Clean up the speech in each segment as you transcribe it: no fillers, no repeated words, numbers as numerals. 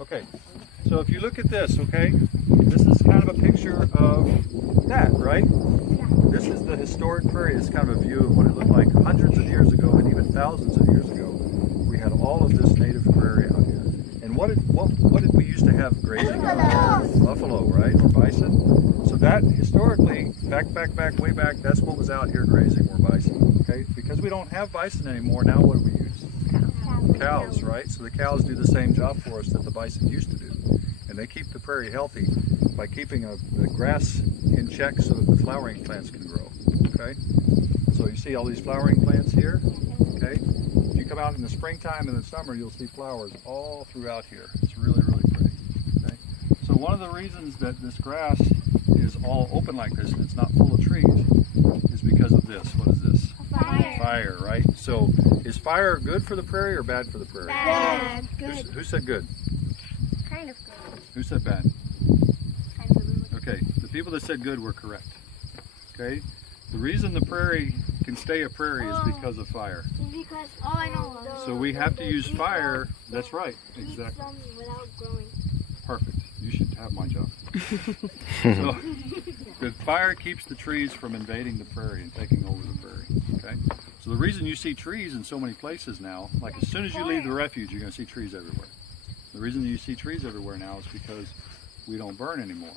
Okay, so if you look at this, okay, this is kind of a picture of that, right? This is the historic prairie. It's kind of a view of what it looked like hundreds of years ago and even thousands of years ago. We had all of this native prairie out here. And what did we used to have grazing? Buffalo, right? Or bison. So that historically, way back, that's what was out here grazing, were bison. Okay? Because we don't have bison anymore, now what do we use? Cows, right? So the cows do the same job for us that the bison used to do. And they keep the prairie healthy by keeping the grass in check so that the flowering plants can grow. Okay? So you see all these flowering plants here? Okay? If you come out in the springtime and the summer, you'll see flowers all throughout here. It's really, really pretty. Okay? So one of the reasons that this grass is all open like this and it's not full of trees is because of this. What is this? Fire. Fire, right? So is fire good for the prairie or bad for the prairie? Bad. Good. Who said good? Kind of good. Who said bad? Kind of good. Okay, the people that said good were correct. Okay, the reason the prairie can stay a prairie is because of fire. Because, I know. So we have to use fire. That's right, exactly. Without growing. Perfect. You should have my job. So the fire keeps the trees from invading the prairie and taking over the prairie. Okay. So the reason you see trees in so many places now, like as soon as you leave the refuge, you're going to see trees everywhere. The reason you see trees everywhere now is because we don't burn anymore.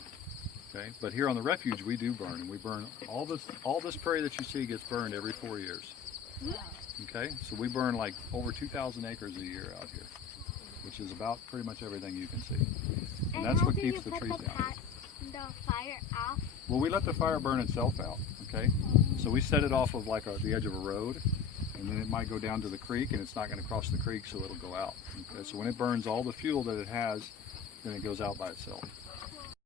Okay. But here on the refuge, we do burn, and we burn all this prairie that you see gets burned every 4 years. Okay. So we burn like over 2,000 acres a year out here, which is about pretty much everything you can see. And that's what keeps the trees down. The fire off? Well, we let the fire burn itself out, okay? So we set it off of like the edge of a road, and then it might go down to the creek, and it's not going to cross the creek, so it'll go out. Okay? So when it burns all the fuel that it has, then it goes out by itself.